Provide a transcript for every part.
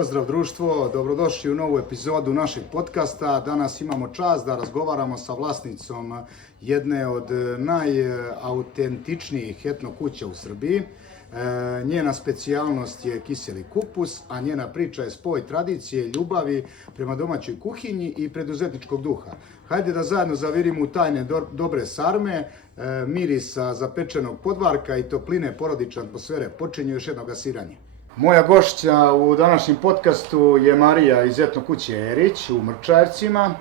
pozdrav društvo, dobrodošli u novu epizodu našeg podcasta. Danas imamo čast da razgovaramo sa vlasnicom jedne od najautentičnijih etno kuća u Srbiji. Njena specijalnost je kiseli kupus, a njena priča je spoj tradicije, ljubavi prema domaćoj kuhinji i preduzetničkog duha. Hajde da zajedno zavirimo u tajne dobre sarme, mirisa zapečenog podvarka i topline porodične atmosfere. Počinje još jedno gasiranje. Moja gošća u današnjem podcastu je Marija iz etno kuće Erić u Mrčajevcima.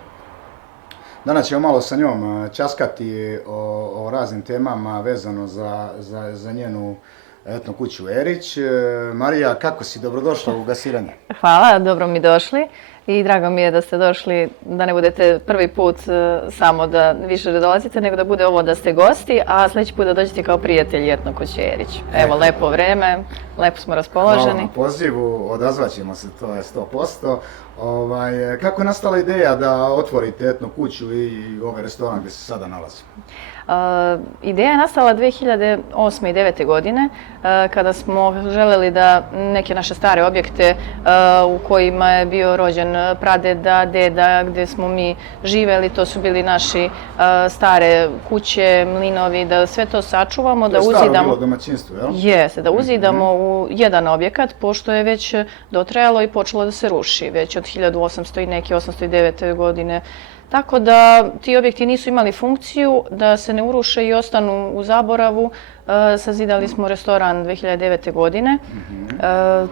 Danas ćemo malo sa njom ćaskati o raznim temama vezano za njenu etno kuću Erić. Marija, kako si? Dobrodošla u gasiranje. Hvala, dobro mi došli i drago mi je da ste došli, da ne budete prvi put samo da više ne dolazite, nego da bude ovo da ste gosti, a sljedeći put da dođete kao prijatelji etno kuće Erić. Evo, lepo vreme, lepo smo raspoloženi. Hvala na pozivu, odazvaćemo se, to je 100%. Kako je nastala ideja da otvorite etno kuću i ovaj restoran gdje se sada nalazimo? Ideja je nastala 2008. i 2009. godine kada smo željeli da neke naše stare objekte u kojima je bio rođen pradeda, deda, gdje smo mi živeli, to su bili naši stare kuće, mlinovi, da sve to sačuvamo, da uzidamo. To je staro bilo domaćinstvo, jel? Jeste, da uzidamo u jedan objekat, pošto je već dotrajalo i počelo da se ruši, već od 1800 i neke 809. godine. Tako da ti objekti nisu imali funkciju da se ne uruše i ostanu u zaboravu. Sazidali smo restoran 2009. godine.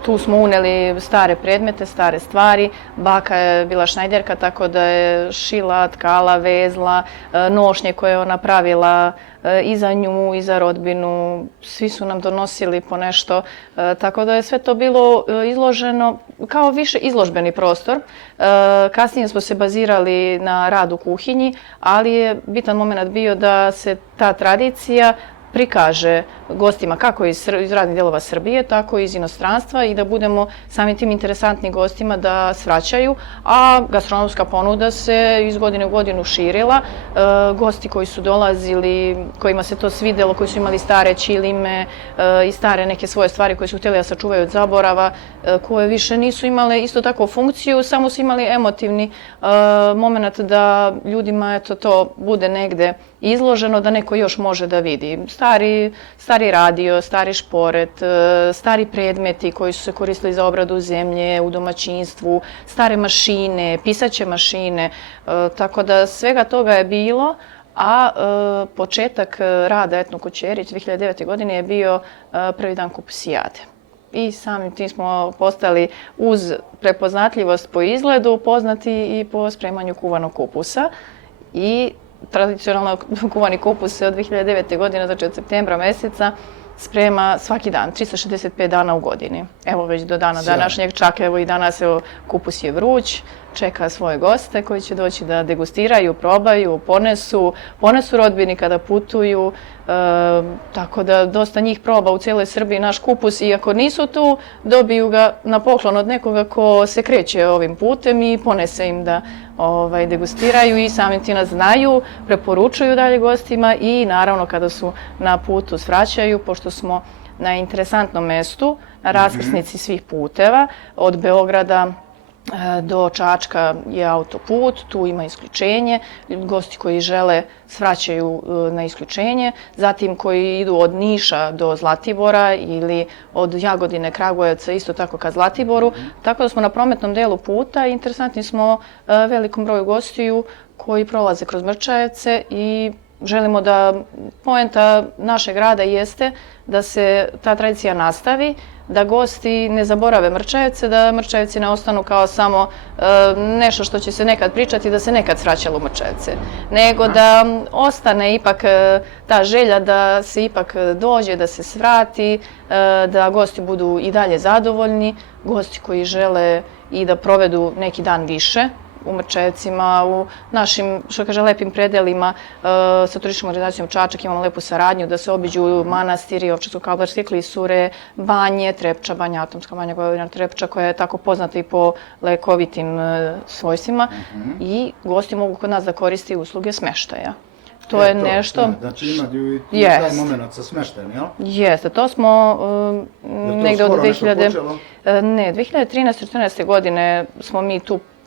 Tu smo uneli stare predmete, stare stvari. Baka je bila šnajderka, tako da je šila, tkala, vezla, nošnje koje je ona pravila i za nju i za rodbinu. Svi su nam donosili po nešto, tako da je sve to bilo izloženo kao više izložbeni prostor. Kasnije smo se bazirali na rad u kuhinji, ali je bitan moment bio da se ta tradicija prikaže gostima kako iz raznih dijelova Srbije, tako i iz inostranstva i da budemo samim tim interesantni gostima da svraćaju, a gastronomska ponuda se iz godine u godinu širila. Gosti koji su dolazili, kojima se to svidjelo, koji su imali stare ćilime i stare neke svoje stvari koje su htjeli da sačuvaju od zaborava, koje više nisu imale isto tako funkciju, samo su imali emotivni moment da ljudima to bude negde izloženo, da neko još može da vidi. Stari radio, stari šporet, stari predmeti koji su se koristili za obradu zemlje u domaćinstvu, stare mašine, pisaće mašine, tako da svega toga je bilo, a početak rada etno kuće Erić 2009. godine je bio prvi dan kupusijade. I samim tim smo postali uz prepoznatljivost po izgledu poznati i po spremanju kuvanog kupusa i tradicionalno kuvani kupus se od 2009. godine, znači od septembra mjeseca, sprema svaki dan, 365 dana u godini. Evo već do dana današnjeg, čak evo i danas kupus je vruć, čeka svoje goste koji će doći da degustiraju, probaju, ponesu rodbini kada putuju, tako da dosta njih proba u cijeloj Srbiji naš kupus i ako nisu tu, dobiju ga na poklon od nekoga ko se kreće ovim putem i ponese im da degustiraju i samim tim nas znaju, preporučuju dalje gostima i naravno kada su na putu svraćaju, pošto smo na interesantnom mjestu, na raskrsnici svih puteva, od Beograda do Čačka je autoput, tu ima isključenje, gosti koji žele svraćaju na isključenje, zatim koji idu od Niša do Zlatibora ili od Jagodine, Kragujevca isto tako ka Zlatiboru, tako da smo na prometnom delu puta i interesantni smo velikom broju gostiju koji prolaze kroz Mrčajevce i želimo da poenta našeg rada jeste da se ta tradicija nastavi, da gosti ne zaborave Mrčajevce, da Mrčajevci ne ostanu kao samo nešto što će se nekad pričati, da se nekad svraćalo u Mrčajevce, nego da ostane ipak ta želja da se ipak dođe, da se svrati, da gosti budu i dalje zadovoljni, gosti koji žele i da provedu neki dan više u Mrčajevcima, u našim, što kaže, lepim predelima. Sa turističkom organizacijom Čačak imamo lepu saradnju da se obiđu manastiri, Ovčarsko-Kablarske klisure, banje, Trepča, banja Atomska, banja Vojvodina Trepča, koja je tako poznata i po lekovitim svojstvima. I gosti mogu kod nas da koristi usluge smeštaja. To je nešto... Znači imaju i taj moment sa smeštajem, jel? Jeste, to smo negde od 2000... Ne, 2013-2014. godine smo mi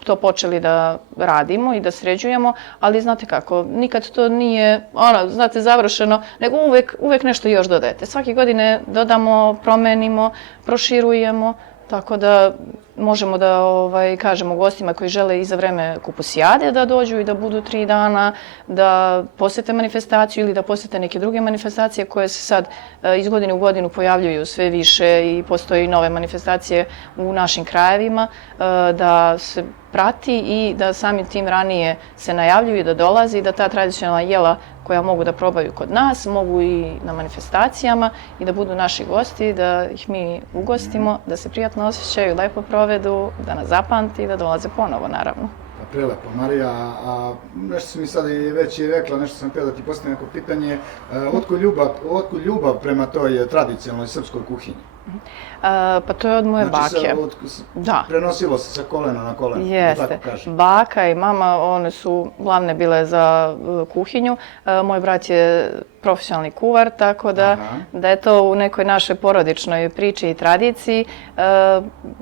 to počeli da radimo i da sređujemo, ali znate kako, nikad to nije, znate, završeno, nego uvek nešto još dodajete. Svake godine dodamo, promenimo, proširujemo, tako da možemo da kažemo gostima koji žele i za vreme kupusijade da dođu i da budu 3 dana, da posete manifestaciju ili da posete neke druge manifestacije koje se sad iz godine u godinu pojavljuju sve više i postoji nove manifestacije u našim krajevima, da se prati i da samim tim ranije se najavljuju i da dolazi i da ta tradicionalna jela koja mogu da probaju kod nas, mogu i na manifestacijama i da budu naši gosti, da ih mi ugostimo, da se prijatno osjećaju, lepo provedu, da nas zapamti i da dolaze ponovo, naravno. Prelepo, Marija, a nešto si mi sad već i rekla, nešto sam htio da ti postavim neko pitanje, otkud ljubav prema toj tradicionalnoj srpskoj kuhinji? Pa to je od moje bake. Znači, prenosilo se sa kolena na koleno, jeste. Baka i mama, one su glavne bile za kuhinju. Moj brat je profesionalni kuvar, tako da je to u nekoj našoj porodičnoj priči i tradiciji.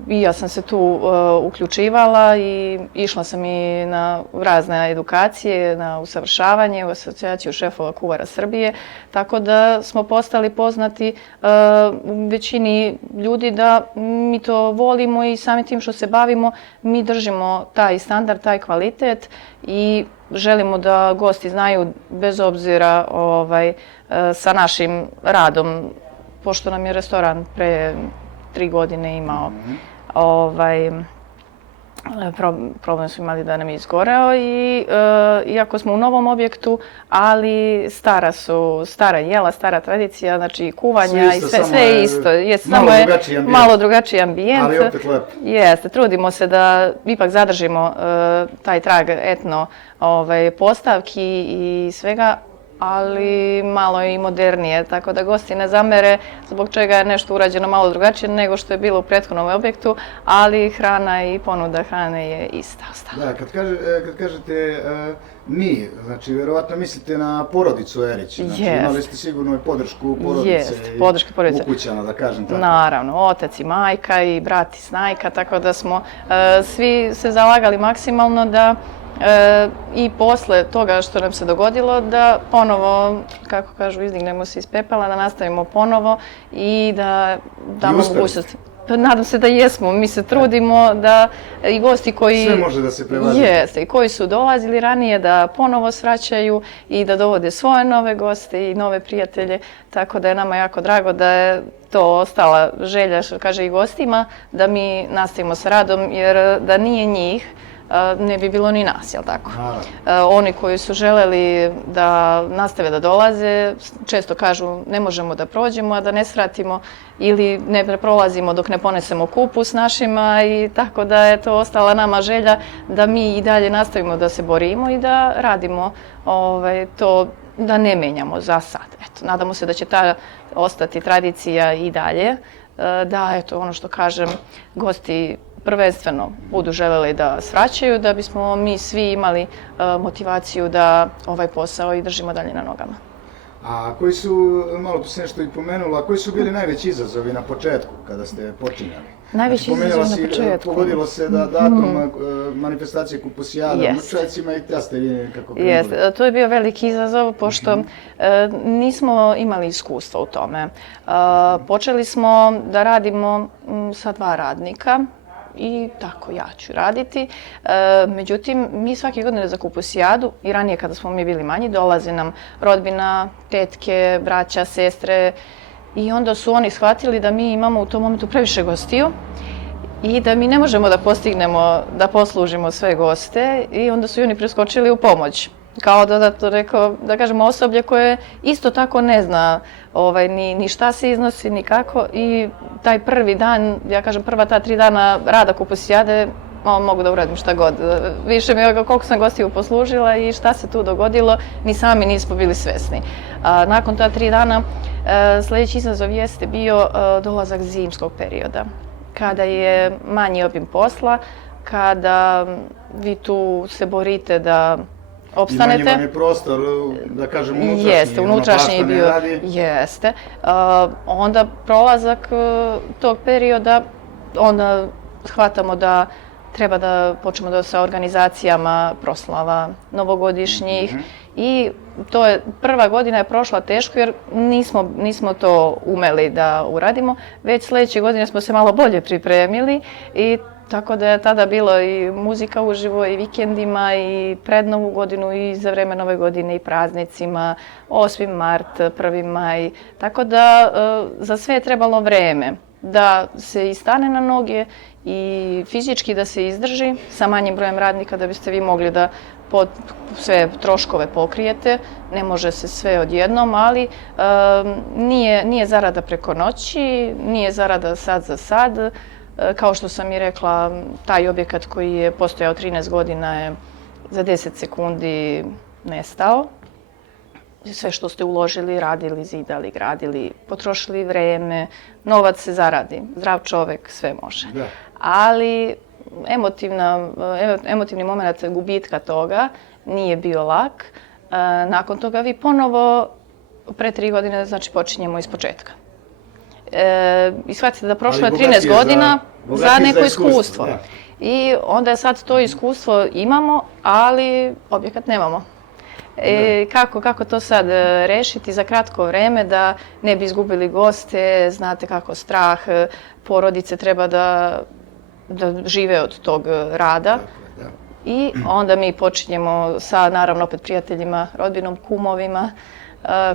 I ja sam se tu uključivala i išla sam i na razne edukacije, na usavršavanje u asocijaciju šefova kuvara Srbije, tako da smo postali poznati većini ljudi da mi to volimo i samim tim što se bavimo, mi držimo taj standard, taj kvalitet i želimo da gosti znaju, bez obzira sa našim radom, pošto nam je restoran pre 3 godine imao problem su imali da nam je izgoreo i iako smo u novom objektu, ali stara jela, stara tradicija, znači kuvanja i sve je isto. Malo drugačiji ambijent. Ali opet lepo. Jeste, trudimo se da ipak zadržimo taj trag etno postavki i svega, ali malo i modernije, tako da gosti ne zamere zbog čega je nešto urađeno malo drugačije nego što je bilo u prethodnom objektu, ali hrana i ponuda hrane je ista. Da, kad kažete mi, znači verovatno mislite na porodicu Erić, znači imali ste sigurno i podršku porodice i ukućana, da kažem tako. Naravno, otac i majka i brat i snajka, tako da smo svi se zalagali maksimalno da i posle toga što nam se dogodilo da ponovo, kako kažu, izdignemo se iz pepela, da nastavimo ponovo i da damo mogućnost. Nadam se da jesmo, mi se trudimo da i gosti koji... Sve može da se prevazi. Jeste, i koji su dolazili ranije da ponovo svraćaju i da dovode svoje nove goste i nove prijatelje, tako da je nama jako drago da je to ostala želja, što kaže i gostima, da mi nastavimo sa radom, jer da nije njih, ne bi bilo ni nas, jel tako? Oni koji su želeli da nastave da dolaze, često kažu ne možemo da prođemo, a da ne svratimo ili ne prolazimo dok ne ponesemo kupus našima i tako da je to ostala nama želja da mi i dalje nastavimo da se borimo i da radimo to, da ne menjamo za sad. Eto, nadamo se da će ta ostati tradicija i dalje, da, eto, ono što kažem, gosti prvenstveno budu želeli da svraćaju, da bismo mi svi imali motivaciju da ovaj posao i držimo dalje na nogama. A koji su, malo tu se nešto i pomenula, koji su bili najveći izazovi na početku kada ste počinjali? Najveći izazovi na početku? Pogodilo se da datum manifestacije kupusijada, mučajcima i ta ste vi kako krenuli. Jeste, to je bio veliki izazov, pošto nismo imali iskustva u tome. Počeli smo da radimo sa 2 radnika, i tako ja ću raditi. Međutim, mi svake godine za kupusijadu i ranije kada smo mi bili manji, dolaze nam rodbina, tetke, braća, sestre i onda su oni shvatili da mi imamo u tom momentu previše gostiju i da mi ne možemo da postignemo da poslužimo sve goste i onda su i oni preskočili u pomoć. Kao dodatno rekao, da kažemo, osoblje koje isto tako ne zna ni šta se iznosi, ni kako i taj prvi dan, ja kažem prva ta 3 dana rada kupusijade, mogu da uradim šta god. Više mi je koliko sam gostiju poslužila i šta se tu dogodilo, ni sami nismo bili svesni. Nakon ta 3 dana, sljedeći izazov jeste bio dolazak zimskog perioda, kada je manji obim posla, kada vi tu se borite da opstanete. I manje vam je prostor, da kažem, unutrašnji. Jeste, unutrašnji je bio, jeste. Onda prolazak tog perioda, onda shvatamo da treba da počnemo sa organizacijama proslava novogodišnjih i prva godina je prošla teško jer nismo to umeli da uradimo, već sljedeće godine smo se malo bolje pripremili i tako da je tada bilo i muzika uživo i vikendima i pred Novu godinu i za vreme Nove godine i praznicima, 8. mart, 1. maj, tako da za sve je trebalo vreme da se i stane na noge i fizički da se izdrži sa manjim brojem radnika da biste vi mogli da sve troškove pokrijete. Ne može se sve odjednom, ali nije zarada preko noći, nije zarada sad za sad. Kao što sam i rekla, taj objekat koji je postojao 13 godina je za 10 sekundi nestao. Sve što ste uložili, radili, zidali, gradili, potrošili vreme, novac se zaradi. Zdrav čovek sve može. Da. Ali emotivni moment gubitka toga nije bio lak. Nakon toga vi ponovo, pre 3 godine, znači počinjemo iz početka. I shvatite da prošlo je 13 godina za neko iskustvo. Da. I onda je sad to iskustvo imamo, ali objekat nemamo. Kako to sad rešiti za kratko vreme da ne bi izgubili goste, znate kako strah, porodice treba da žive od tog rada. I onda mi počinjemo sa, naravno, opet prijateljima, rodbinom, kumovima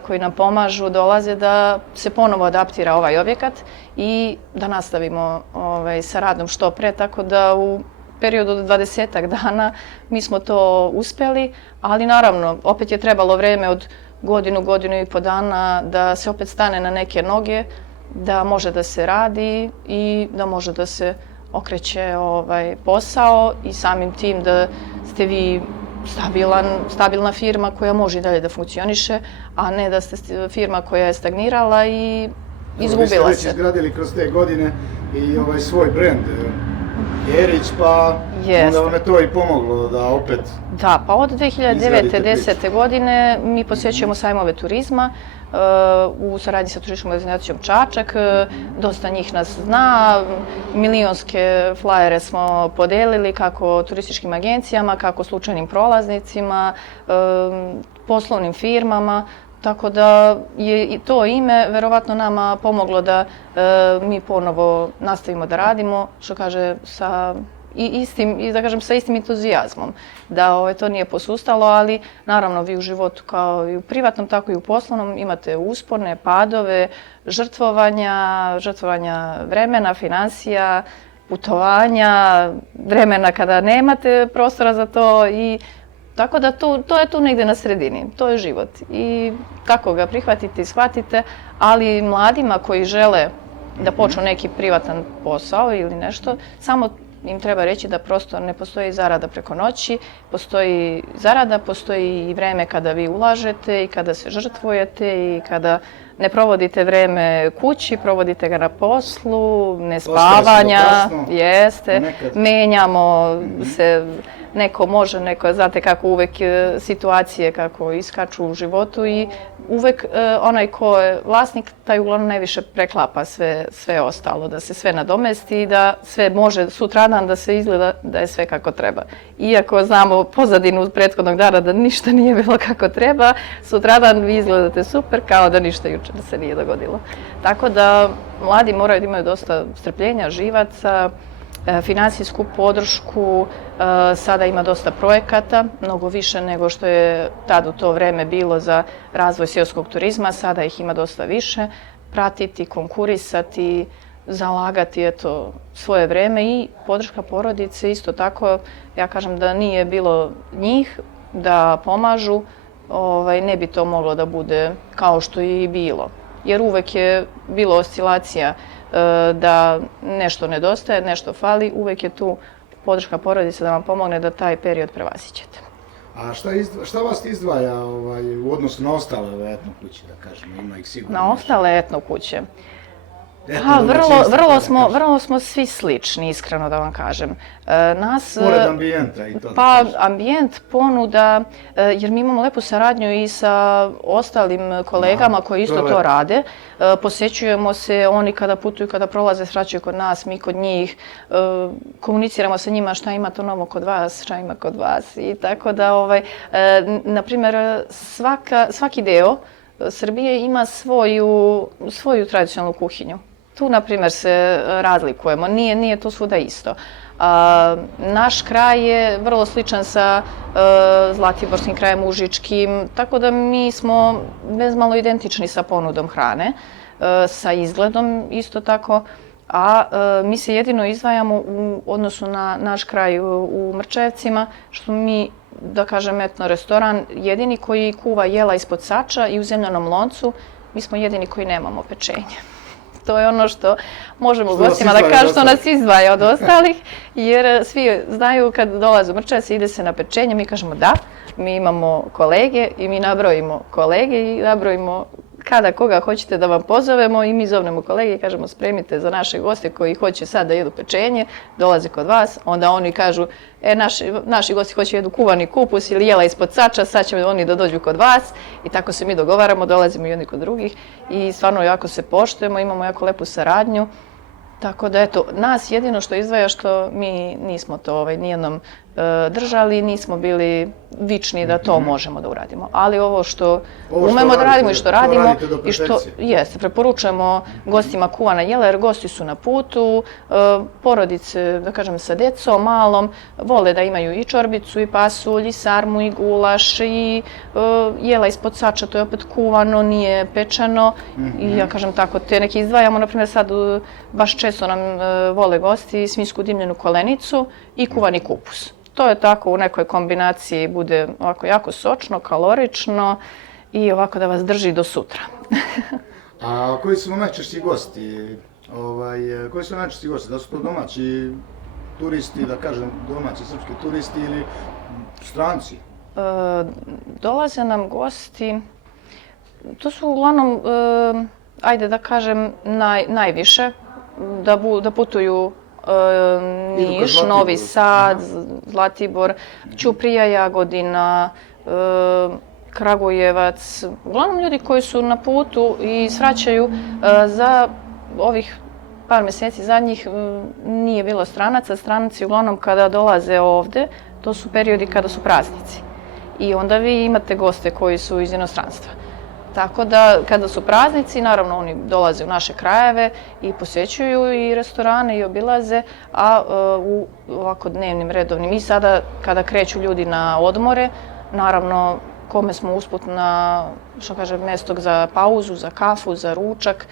koji nam pomažu, dolaze da se ponovo adaptira ovaj objekat i da nastavimo sa radom što pre, tako da u periodu od 20 dana mi smo to uspeli, ali naravno opet je trebalo vreme od godinu i po dana da se opet stane na neke noge, da može da se radi i da može da se okreće posao i samim tim da ste vi stabilna firma koja može i dalje da funkcioniše, a ne da ste firma koja je stagnirala i izgubila se. Vi ste već izgradili kroz te godine i svoj brend Jerić, pa onda vam je to i pomoglo da opet... Da, pa od 2009-10. godine mi posjećujemo sajmove turizma u saradnji sa turističkom organizacijom Čačak. Dosta njih nas zna, milionske flajere smo podelili kako turističkim agencijama, kako slučajnim prolaznicima, poslovnim firmama. Tako da je i to ime verovatno nama pomoglo da mi ponovo nastavimo da radimo, što kaže sa istim entuzijazmom. Da to nije posustalo, ali naravno vi u životu kao i u privatnom, tako i u poslovnom imate uspone, padove, žrtvovanja vremena, financija, putovanja, vremena kada nemate prostora za to i tako da to je tu negde na sredini, to je život i tako ga prihvatite i shvatite, ali mladima koji žele da počnu neki privatan posao ili nešto, samo im treba reći da prosto ne postoji zarada preko noći, postoji zarada, postoji i vreme kada vi ulažete i kada se žrtvujete i kada ne provodite vreme kući, provodite ga na poslu, nespavanja, menjamo se, neko može, znate kako uvek situacije kako iskaču u životu i uvek onaj ko je vlasnik, taj uglavnom najviše preklapa sve ostalo, da se sve nadomesti i da sve može sutradan da se izgleda da je sve kako treba. Iako znamo pozadinu prethodnog dana da ništa nije bilo kako treba, sutradan vi izgledate super kao da ništa juče da se nije dogodilo. Tako da mladi moraju da imaju dosta strpljenja, živaca, finansijsku podršku, sada ima dosta projekata, mnogo više nego što je tad u to vreme bilo za razvoj seoskog turizma, sada ih ima dosta više, pratiti, konkurisati, zalagati svoje vreme i podrška porodice isto tako, ja kažem da nije bilo njih da pomažu, ne bi to moglo da bude kao što je i bilo, jer uvek je bilo oscilacija da nešto nedostaje, nešto fali, uvek je tu podrška porodice da vam pomogne da taj period prevaziđete. A šta vas izdvaja u odnosu na ostale etno kuće, da kažemo, ima ih sigurno? Na ostale etno kuće? Pa, vrlo smo svi slični, iskreno da vam kažem. Pored ambijenta i to. Pa, ambijent, ponuda, jer mi imamo lepu saradnju i sa ostalim kolegama koji isto to rade. Posećujemo se, oni kada putuju, kada prolaze, svraćaju kod nas, mi kod njih. Komuniciramo sa njima šta ima to novo kod vas, šta ima kod vas. I tako da, na primjer, svaki deo Srbije ima svoju tradicionalnu kuhinju. Tu, na primjer, se razlikujemo. Nije to svuda isto. Naš kraj je vrlo sličan sa Zlatiborskim krajem, Užičkim, tako da mi smo bezmalo identični sa ponudom hrane, sa izgledom isto tako, a mi se jedino izdvajamo u odnosu na naš kraj u Mrčevcima, što mi, da kažem, etno restoran, jedini koji kuva jela ispod sača i u zemljanom loncu, mi smo jedini koji nemamo pečenje. To je ono što možemo gostima da kažem, što nas izdvaja od ostalih, jer svi znaju kad dolaze u Mrčevac ide se na pečenje, mi kažemo da, mi imamo kolege i mi nabrojimo kolege i nabrojimo kada koga hoćete da vam pozovemo i mi zovnemo kolege i kažemo spremite za naše goste koji hoće sad da jedu pečenje, dolaze kod vas, onda oni kažu naši gosti hoće jedu kuvani kupus ili jela ispod sača, sad će oni da dođu kod vas i tako se mi dogovaramo, dolazimo jedni kod drugih i stvarno jako se poštujemo, imamo jako lepu saradnju. Tako da, eto, nas jedino što izdvaja što mi nismo to nijednom držali, nismo bili vični da to možemo da uradimo. Ali ovo što umemo da radimo i što radimo i što jeste, preporučujemo gostima kuvana jela jer gosti su na putu, porodice, da kažem, sa decom, malom, vole da imaju i čorbicu, i pasulj, i sarmu, i gulaš, i jela ispod sača, to je opet kuvano, nije pečeno. I ja kažem tako, te neki izdvajamo, na primjer sad baš često nam vole gosti svinjsku dimljenu kolenicu i kuvani kupus. To je tako u nekoj kombinaciji, bude ovako jako sočno, kalorično i ovako da vas drži do sutra. A koji su najčešći gosti? Koji su najčešći gosti? Da su to domaći turisti, da kažem domaći srpski turisti ili stranci? Dolaze nam gosti, to su uglavnom, ajde da kažem, najviše, da putuju Niš, Novi Sad, Zlatibor, Ćuprija, Jagodina, Kragujevac. Uglavnom ljudi koji su na putu i svraćaju za ovih par mjeseci zadnjih nije bilo stranaca. Stranaci uglavnom kada dolaze ovde, to su periodi kada su praznici. I onda vi imate goste koji su iz inostranstva. Tako da, kada su praznici, naravno oni dolaze u naše krajeve i posjećuju i restorane i obilaze, a u ovako dnevnim, redovnim. I sada, kada kreću ljudi na odmore, naravno, kome smo usput na, što kažem, mjesto za pauzu, za kafu, za ručak,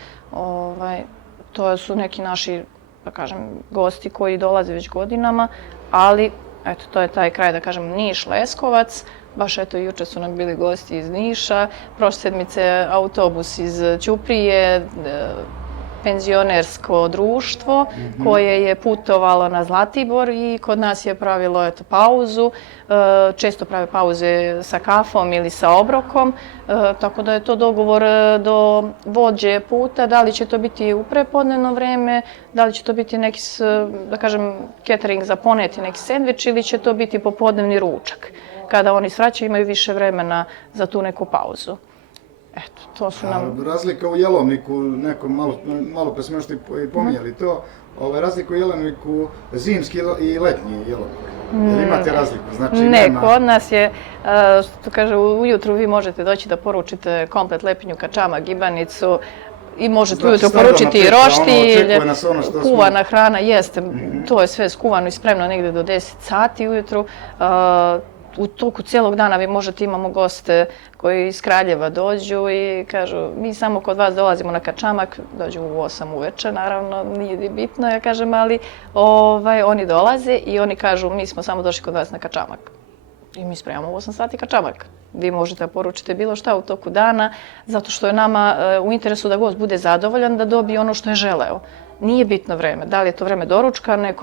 to su neki naši, da kažem, gosti koji dolaze već godinama, ali, eto, to je taj kraj, da kažem, Niš, Leskovac. Baš eto, juče su nam bili gosti iz Niša, prošle sedmice autobus iz Ćuprije, penzionersko društvo koje je putovalo na Zlatibor i kod nas je pravilo pauzu. Često prave pauze sa kafom ili sa obrokom, tako da je to dogovor do vođe puta, da li će to biti u prepodnevno vreme, da li će to biti neki, da kažem, catering za poneti, neki sendvič ili će to biti popodnevni ručak. Kada oni svraćaju imaju više vremena za tu neku pauzu. Eto, to su nam... Razlika u jelovniku, neko malo pre smo što i pominjali to, razlika u jelovniku zimski i letnji jelovnik. Jel imate razliku? Znači, ne, kod nas je, što kaže, ujutru vi možete doći da poručite komplet lepinju, kačama, gibanicu, i možete ujutro poručiti i roštilj, kuvana hrana, jeste, to je sve skuvano i spremno negde do 10 sati ujutru. U toku cijelog dana vi možete, imamo goste koji iz Kraljeva dođu i kažu mi samo kod vas dolazimo na kačamak, dođu u 8 uveče, naravno nije bitno, ja kažem, ali oni dolaze i oni kažu mi smo samo došli kod vas na kačamak. I mi spremamo u 8 sati kačamak. Vi možete poručiti bilo šta u toku dana, zato što je nama u interesu da gost bude zadovoljan, da dobije ono što je želeo. Nije bitno vreme, da li je to vreme doručka,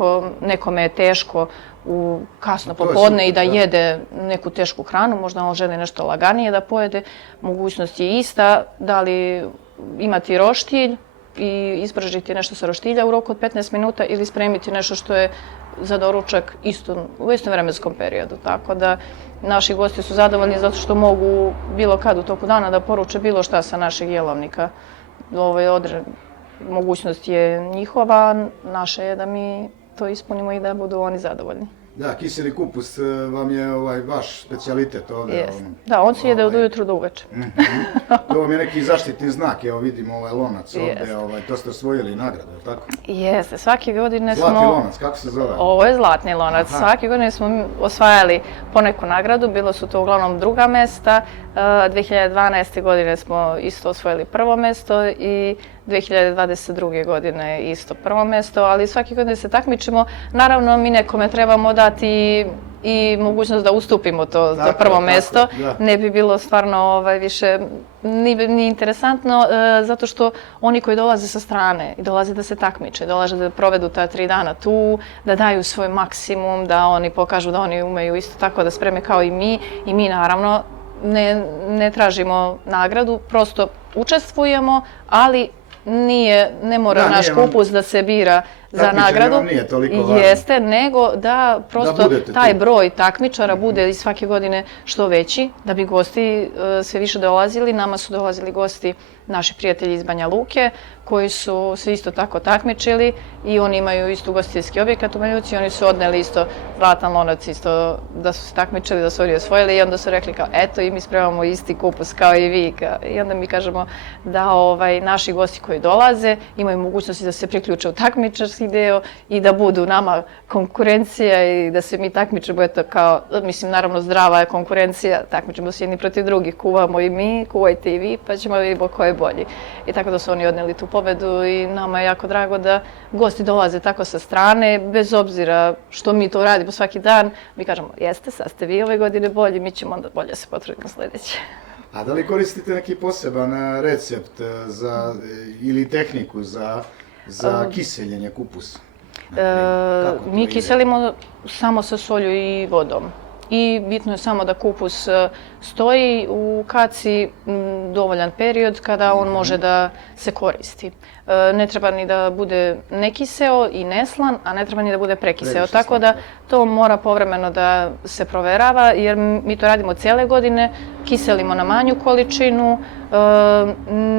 nekome je teško u kasno popodne i da jede neku tešku hranu, možda on želi nešto laganije da pojede, mogućnost je ista, da li imati roštilj i ispržiti nešto sa roštilja u roku od 15 minuta ili spremiti nešto što je za doručak u istom vremenskom periodu. Tako da naši gosti su zadovoljni zato što mogu bilo kad u toku dana da poruče bilo šta sa našeg jelovnika. Mogućnost je njihova, naša je da mi to ispunimo i da budu oni zadovoljni. Da, kiseli kupus vam je vaš specijalitet ovdje. Da, on se jede od ujutru do uveče. To vam je neki zaštitni znak, evo vidimo ovaj lonac ovdje, to ste osvojili nagradu, je li tako? Jeste, svake godine smo... Zlatni lonac, kako se zove? Ovo je zlatni lonac, svake godine smo osvajali poneku nagradu, bilo su to uglavnom druga mesta, 2012. godine smo isto osvojili prvo mesto i 2022. godine isto prvo mesto, ali svake godine se takmičimo. Naravno, mi nekome trebamo dati i mogućnost da ustupimo to za prvo mesto. Ne bi bilo stvarno više ni interesantno, zato što oni koji dolaze sa strane i dolaze da se takmiče, dolaze da provedu ta 3 dana tu, da daju svoj maksimum, da oni pokažu da oni umeju isto tako da spreme kao i mi naravno ne tražimo nagradu, prosto učestvujemo, ali ne mora naš kupus da se bira za nagradu. Vam nije toliko važno. Jeste, nego da prosto taj broj takmičara bude i svake godine što veći, da bi gosti sve više dolazili. Nama su dolazili gosti naši prijatelji iz Banja Luke, koji su se isto tako takmičili i oni imaju isto ugostiteljski objekat u Banja Luci. Oni su odneli isto zlatan lonac, isto da su se takmičili, da su oni osvojili i onda su rekli kao eto i mi spremamo isti kupus kao i vi. I onda mi kažemo da naši gosti koji dolaze imaju mogućnosti da se priključe u takmičarski deo i da budu nama konkurencija i da se mi takmičimo, eto kao, mislim naravno zdrava je konkurencija, takmičimo se jedni protiv drugih, kuvamo i mi, kuvajte i vi, pa ćemo vidjeti ko je bolji. I tako da su oni odneli tu pobedu i nama je jako drago da gosti dolaze tako sa strane, bez obzira što mi to radimo svaki dan, mi kažemo jeste, sad ste vi ove godine bolji, mi ćemo onda bolje se potruditi sljedeće. A da li koristite neki poseban recept ili tehniku za kiseljenje kupusa? Mi kiselimo samo sa solju i vodom. I bitno je samo da kupus stoji u kaci dovoljan period kada on može da se koristi. Ne treba ni da bude nekiseo i neslan, a ne treba ni da bude prekiseo. Tako da to mora povremeno da se proverava, jer mi to radimo cijele godine, kiselimo na manju količinu,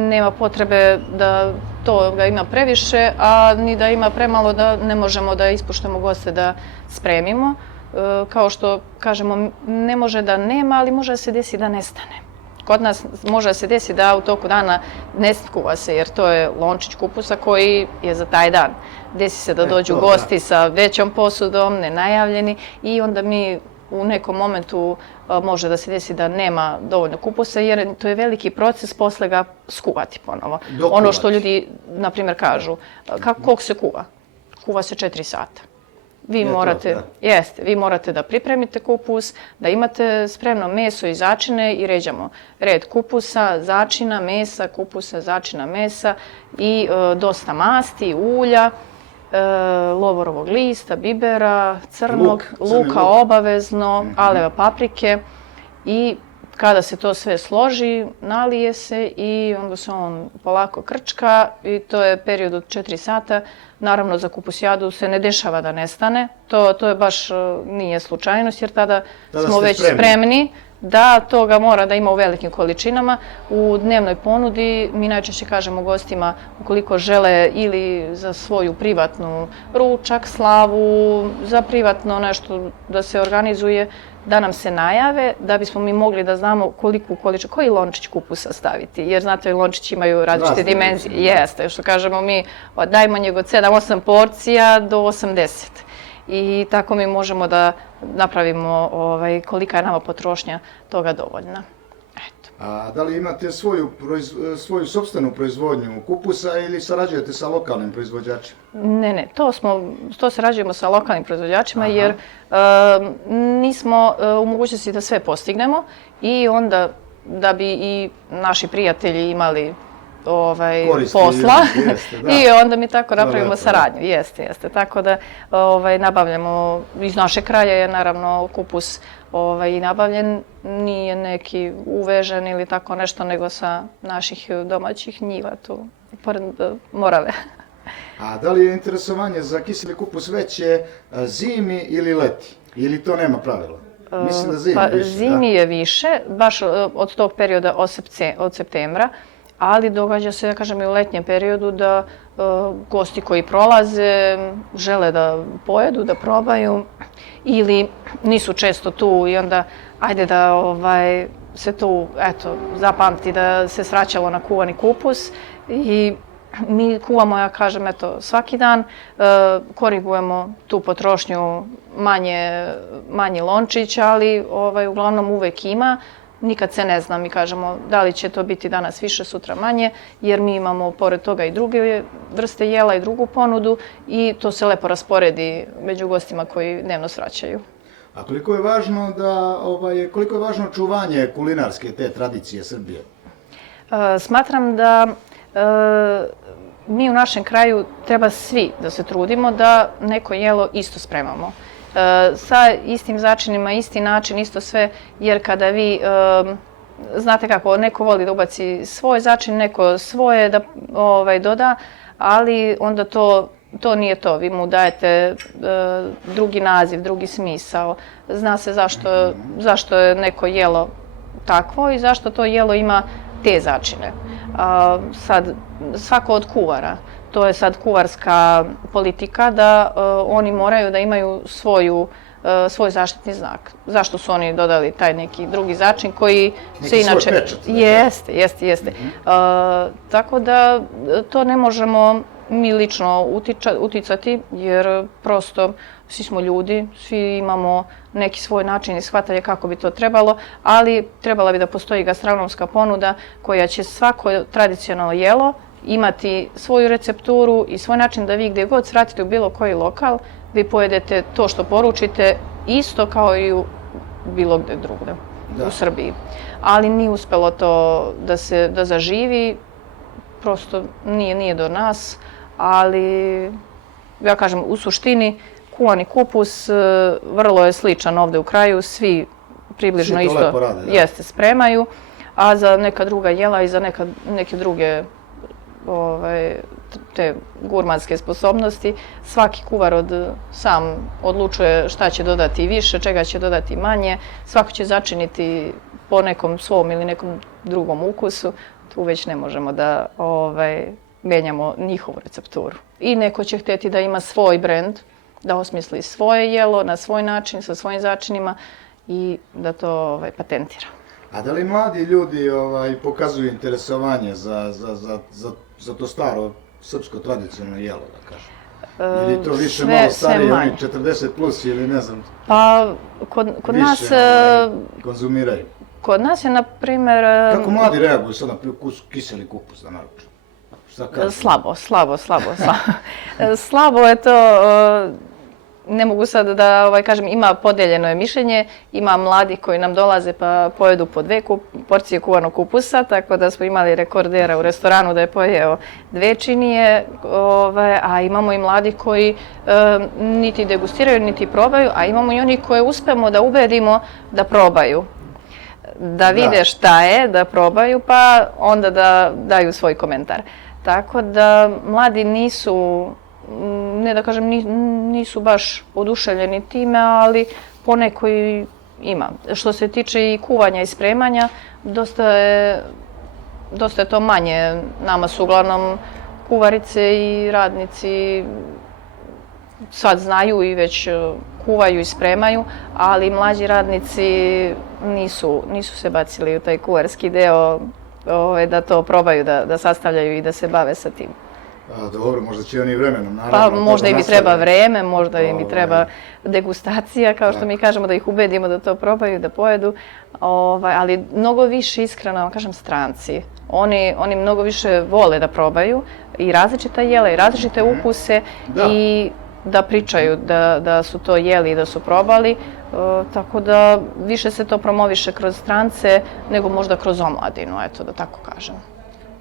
nema potrebe da toga ima previše, a ni da ima premalo da ne možemo da ispuštamo goste da spremimo. Kao što kažemo, ne može da nema, ali može da se desi da nestane. Kod nas može da se desi da u toku dana ne skuva se, jer to je lončić kupusa koji je za taj dan. Desi se da dođu gosti sa većom posudom, nenajavljeni i onda mi u nekom momentu može da se desi da nema dovoljno kupusa, jer to je veliki proces posle ga skuvati ponovo. Ono što ljudi, na primjer, kažu, koliko se kuva? Kuva se 4 sata. Vi morate da pripremite kupus, da imate spremno meso i začine i ređamo red kupusa, začina, mesa, kupusa, začina, mesa i dosta masti, ulja, lovorovog lista, bibera, crnog, luka obavezno, aleva paprike i kada se to sve složi, nalije se i onda se on polako krčka i to je period od 4 sata. Naravno, za kupusijadu se ne dešava da nestane, to je baš nije slučajnost jer tada smo već spremni da toga mora da ima u velikim količinama. U dnevnoj ponudi mi najčešće kažemo gostima ukoliko žele ili za svoju privatnu ručak, slavu, za privatno nešto da se organizuje, da nam se najave da bismo mi mogli da znamo koliku količinu, koji lončić kupusa staviti. Jer znate, lončići imaju različite dimenzije. Jeste, što kažemo mi od najmanjeg od 7-8 porcija do 80. I tako mi možemo da napravimo kolika je nama potrošnja toga dovoljna. A da li imate svoju sopstvenu proizvodnju kupusa ili sarađujete sa lokalnim proizvođačima? Ne, to sarađujemo sa lokalnim proizvođačima jer nismo u mogućnosti da sve postignemo i onda da bi i naši prijatelji imali Koristi, posla jeste, da. i onda mi tako napravimo lepo, saradnju. Jeste. Tako da nabavljamo, iz našeg kraja je naravno kupus i nabavljen, nije neki uvežen ili tako nešto, nego sa naših domaćih njiva tu, pored Morave. A da li je interesovanje za kiseli kupus veće zimi ili leti? Ili to nema pravila? Mislim da zimi više, Zimi je više, baš od tog perioda od septembra, ali događa se, kažem, i u letnjem periodu da gosti koji prolaze žele da pojedu, da probaju ili nisu često tu i onda ajde da se tu, eto, zapamti da se svraćalo na kuvani kupus i mi kuvamo, ja kažem, eto, svaki dan, korigujemo tu potrošnju, manji lončić, ali uglavnom uvek ima. Nikad se ne zna, mi kažemo da li će to biti danas više, sutra manje, jer mi imamo pored toga i druge vrste jela i drugu ponudu i to se lepo rasporedi među gostima koji dnevno svraćaju. A koliko je važno čuvanje kulinarske te tradicije Srbije? Smatram da mi u našem kraju treba svi da se trudimo da neko jelo isto spremamo. Sa istim začinima, isti način, isto sve, jer kada vi, znate kako, neko voli da ubaci svoj začin, neko svoje da doda, ali onda to nije to. Vi mu dajete drugi naziv, drugi smisao. Zna se zašto je neko jelo takvo i zašto to jelo ima te začine. Sad, svako od kuvara, to je sad kuvarska politika da oni moraju da imaju svoj zaštitni znak. Zašto su oni dodali taj neki drugi začin koji se inače... Neki svoj pečat. Jeste. Tako da to ne možemo mi lično uticati, jer prosto svi smo ljudi, svi imamo neki svoj način i shvatanje kako bi to trebalo, ali trebala bi da postoji gastronomska ponuda koja će svako tradicionalno jelo imati svoju recepturu i svoj način da vi gdje god svratite u bilo koji lokal, vi pojedete to što poručite isto kao i u bilo gdje drugdje u Srbiji. Ali nije uspelo to da zaživi, prosto nije do nas, ali ja kažem, u suštini kuvani kupus vrlo je sličan ovdje u kraju, svi približno isto jeste spremaju, a za neka druga jela i za neke druge te gurmanske sposobnosti, svaki kuvar sam odlučuje šta će dodati više, čega će dodati manje, svako će začiniti po nekom svom ili nekom drugom ukusu, tu već ne možemo da menjamo njihovu recepturu. I neko će htjeti da ima svoj brend, da osmisli svoje jelo na svoj način, sa svojim začinima i da to patentira. A da li mladi ljudi pokazuju interesovanje za to staro srpsko tradicionalno jelo, da kažem? Ili to više malo starije, oni 40 plus ili ne znam, pa kod nas... konzumiraju? Kod nas je, na primjer... Kako mladi reaguju sad na kiseli kupus da naruče? Slabo. Slabo je to, ne mogu sad da kažem, ima podeljeno je mišljenje, ima mladi koji nam dolaze pa pojedu po 2 porcije kuvanog kupusa, tako da smo imali rekordera u restoranu da je pojeo 2 činije, a imamo i mladi koji niti degustiraju, niti probaju, a imamo i oni koje uspemo da ubedimo da probaju. Da vide šta je, da probaju, pa onda da daju svoj komentar. Tako da mladi nisu, ne da kažem, nisu baš oduševljeni time, ali poneko i ima. Što se tiče i kuvanja i spremanja, dosta je to manje. Nama su uglavnom kuvarice i radnici sad znaju i već kuvaju i spremaju, ali mlađi radnici nisu se bacili u taj kuvarski deo da to probaju, da sastavljaju i da se bave sa tim. Dobro, možda će oni vremenom, naravno. Pa možda im i treba vreme, možda im i treba degustacija, kao što mi kažemo, da ih ubedimo da to probaju, da pojedu, ali mnogo više, iskreno, kažem, stranci. Oni mnogo više vole da probaju i različita jela i različite ukuse i da pričaju da su to jeli i da su probali, tako da više se to promoviše kroz strance nego možda kroz omladinu, eto, da tako kažem.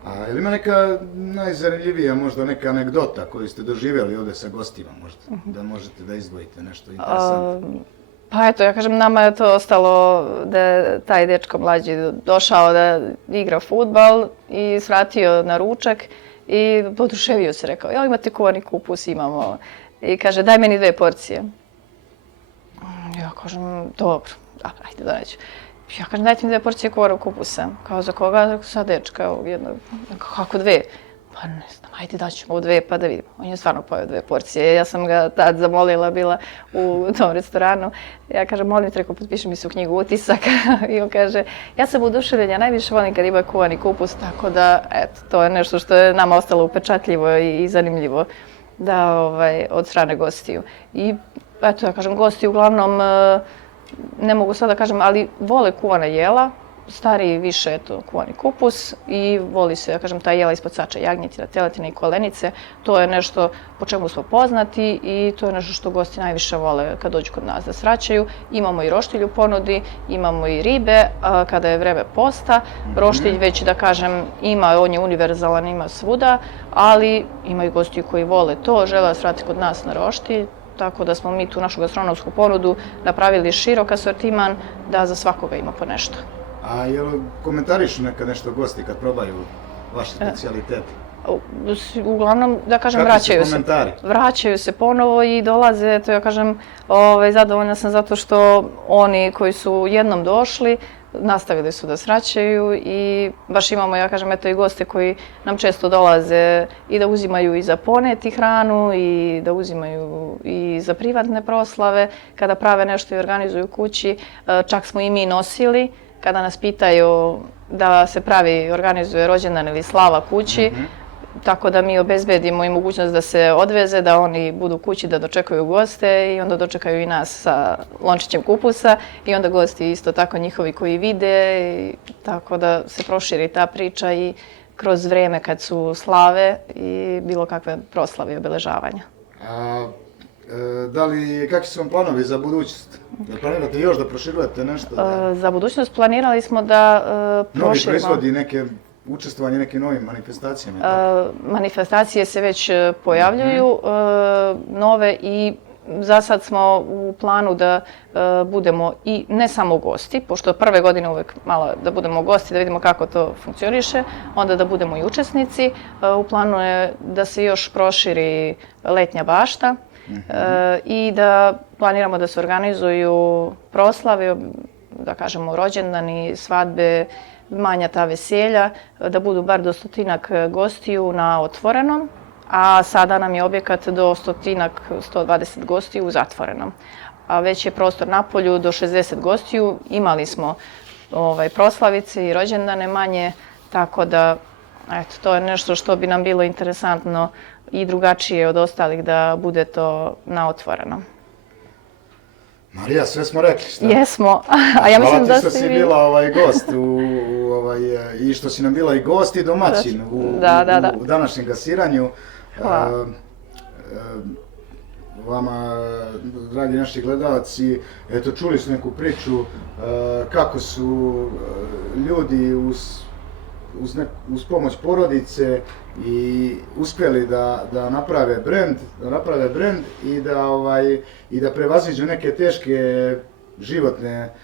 A je li ima neka najzanimljivija možda neka anegdota koju ste doživjeli ovdje sa gostima možda? Da možete da izdvojite nešto interesantno. Pa eto, ja kažem, nama je to ostalo da je taj dečko mlađi došao da igra fudbal i svratio na ručak i poduševio se, rekao, jel imate kuvani kupus, imamo. I kaže, daj meni 2 porcije. Ja kažem, dobro, ajde doneću. Ja kažem, dajte mi 2 porcije kuvanog kupusa. Kao za koga? Sa dečka, evo, jedno. Kako 2? Pa ne znam, ajde daćemo u 2 pa da vidimo. On je stvarno pojeo 2 porcije. Ja sam ga tad zamolila, bila u tom restoranu. Ja kažem, molim te, potpiši mi se u knjigu utisaka. I on kaže, ja sam oduševljen, ja najviše volim kad ima kuvani kupus, tako da, eto, to je nešto što je nama ostalo upečatljivo i zanimljivo da, od strane gostiju. I, eto, ja kažem, gosti uglavnom, ne mogu sad da kažem, ali vole kuvana jela, stariji više, eto, kuvani kupus i voli se, ja kažem, ta jela ispod sača, jagnjetina, teletine i kolenice. To je nešto po čemu smo poznati i to je nešto što gosti najviše vole kad dođu kod nas da svraćaju. Imamo i roštilj u ponudi, imamo i ribe kada je vreme posta. Roštilj već, da kažem, ima, on je univerzalan, ima svuda, ali ima i gosti koji vole to, žele da svrate kod nas na roštilj. Tako da smo mi tu našu gastronomsku ponudu napravili širok asortiman da za svakoga ima po nešto. A jel komentarišu nekad nešto gosti kad probaju vaše specijalitete? Uglavnom, da kažem, vraćaju se ponovo i dolaze, to ja kažem, zadovoljna sam zato što oni koji su jednom došli, nastavili su da svraćaju i baš imamo, ja kažem, eto i goste koji nam često dolaze i da uzimaju i za ponet i hranu i da uzimaju i za privatne proslave, kada prave nešto i organizuju kući, čak smo i mi nosili. Kada nas pitaju da se pravi, organizuje rođendan ili slava kući, tako da mi obezbedimo i mogućnost da se odveze, da oni budu kući da dočekaju goste i onda dočekaju i nas sa lončićem kupusa i onda gosti isto tako njihovi koji vide, tako da se proširi ta priča i kroz vreme kad su slave i bilo kakve proslave i obeležavanja. Kakvi su vam planovi za budućnost? Da planirate još da proširujete nešto? Za budućnost planirali smo da proširimo... Novi proizvodi, neke učestvovanje nekim novim manifestacijama? Manifestacije se već pojavljuju, nove i za sad smo u planu da budemo i ne samo gosti, pošto prve godine uvek malo da budemo gosti, da vidimo kako to funkcioniše, onda da budemo i učesnici. U planu je da se još proširi letnja bašta, i da planiramo da se organizuju proslave, da kažemo rođendani, svadbe, manja ta veselja, da budu bar do 100 gostiju na otvorenom, a sada nam je objekat do 120 gostiju u zatvorenom. A već je prostor na polju do 60 gostiju, imali smo proslavice i rođendane manje, tako da eto, to je nešto što bi nam bilo interesantno i drugačije od ostalih da bude to na otvorenom. Marija, sve smo rekli, šta? Jesmo, a ja mislim da hvala ti što si bila gost i što si nam bila i gost i domaćin u današnjem gasiranju. Hvala. Vama, dragi naši gledalci, eto, čuli su neku priču kako su ljudi uz pomoć porodice i uspjeli da naprave brend i da prevaziđu neke teške životne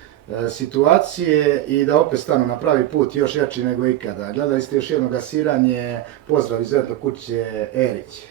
situacije i da opet stanu na pravi put još jači nego ikada. Gledali ste još jedno gasiranje, pozdrav iz Kuće Erić.